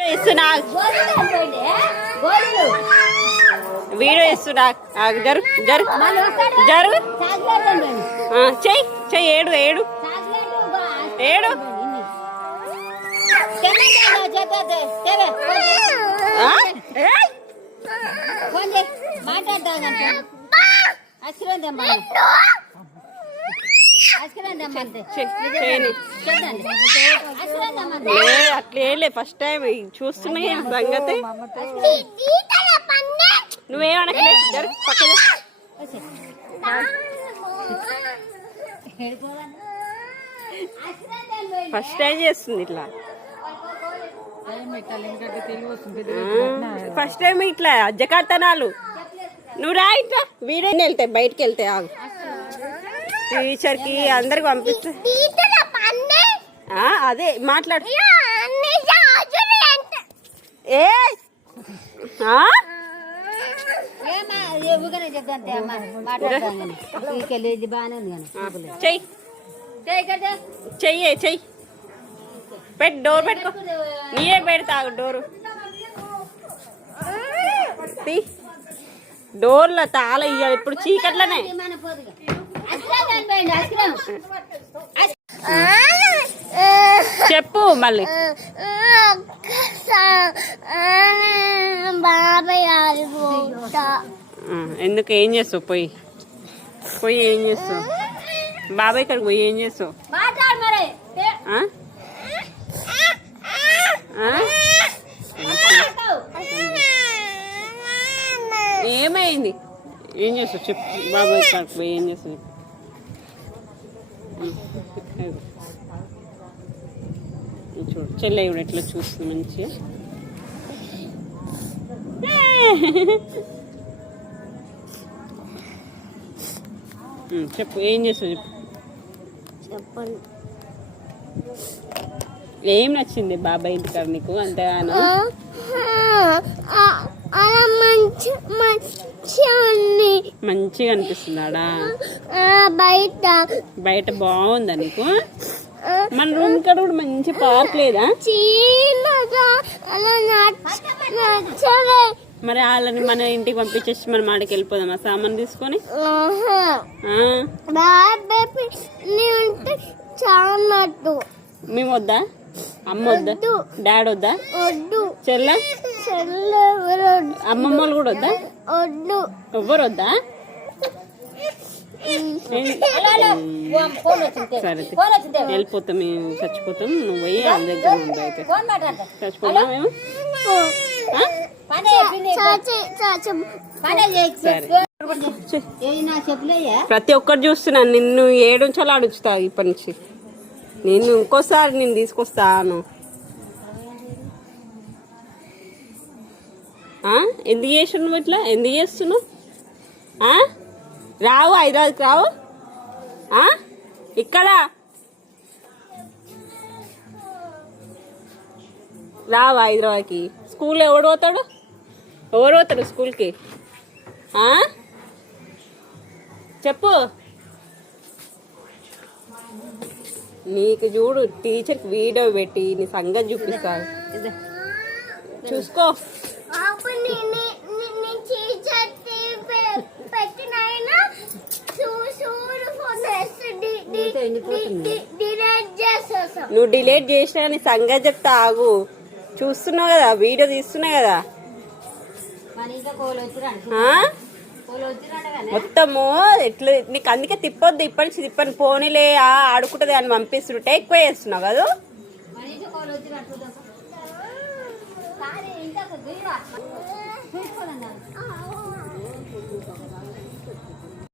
ఇస్తున్నా వీడియో ఇస్తున్నా జరు జరు జరు చెయ్యి చెయ్యి ఏడు ఏడు ఏడు అట్లే ఫస్ట్ టైం చూస్తున్నాయి సంగతి నువ్వేమనకలే ఫస్ట్ టైం చేస్తుంది ఇట్లా ఫస్ట్ టైం ఇట్లా అజ్జకార్తనాలు నువ్వు రా ఇట్లా వీడియోని వెళ్తాయి బయటకు వెళ్తాయి ఆగు టీచర్కి అందరికి పంపిస్తా అదే మాట్లాడు ఏ చెయ్యి చెయ్యి చెయ్యి పెట్టు డోర్ పెట్టుకో నీరే పెడతాగు డోరు డోర్లో తాళ ఇయ్యాలి ఇప్పుడు చీకట్లనే చెప్పు మళ్ళీ ఎందుకు ఏం చేస్తావు పోయి పోయి ఏం చేస్తావు బాబాయ్ ఇక్కడికి పోయి ఏం చేస్తావు ఏమైంది ఏం చేస్తావు చెప్పు బాబాయ్ ఇక్కడికి పోయి ఏం చేస్తావు చూడు చెల్లె ఇప్పుడు ఎట్లా చూస్తుంది మంచిగా చెప్పు ఏం చేస్తావు చెప్పు చెప్పండి ఏం నచ్చింది బాబాయ్ ఇంటికాడ నీకు అంతేగాను మంచిగా అనిపిస్తుందాడా బయట బయట బాగుందా నీకు మన రూమ్ కాడ కూడా మంచి పార్క్ లేదా మరి వాళ్ళని మన ఇంటికి పంపించేసి మనం ఆడికి వెళ్ళిపోదామా సామాన్ తీసుకొని మేము వద్దా అమ్మ వద్దా డాడీ వద్దా చెల్ల అమ్మమ్మ వాళ్ళు కూడా వద్దా ఎవ్వరు వద్దా సరే వెళ్ళిపోతాం మేము చచ్చిపోతాం నువ్వు పోయి వాళ్ళ దగ్గర ఉండు అయితే చచ్చిపోతాం మేము ప్రతి ఒక్కరు చూస్తున్నా నిన్ను ఏడుంచాలో అడుగుతా ఇప్పటి నుంచి నేను ఇంకోసారి నేను తీసుకొస్తాను ఎందుకు చేసావు నువ్వు ఇట్లా ఎందుకు చేస్తున్నావు రావు హైదరాబాద్కి రావు ఇక్కడ రావు హైదరాబాద్కి స్కూల్ ఎవరు పోతాడు స్కూల్కి చెప్పు నీకు చూడు టీచర్కి వీడియో పెట్టి నీ సంగతి చూపిస్తాను చూసుకో నువ్వు డిలీట్ చేసినా నీ సంగతి చెప్తా ఆగు చూస్తున్నావు కదా వీడియో తీస్తున్నావు కదా మొత్తము ఎట్లా నీకు అందుకే తిప్పొద్దు ఇప్పటి నుంచి తిప్పని పోనీలే ఆడుకుంటుంది అని పంపిస్తుంటే ఎక్కువ చేస్తున్నావు కదా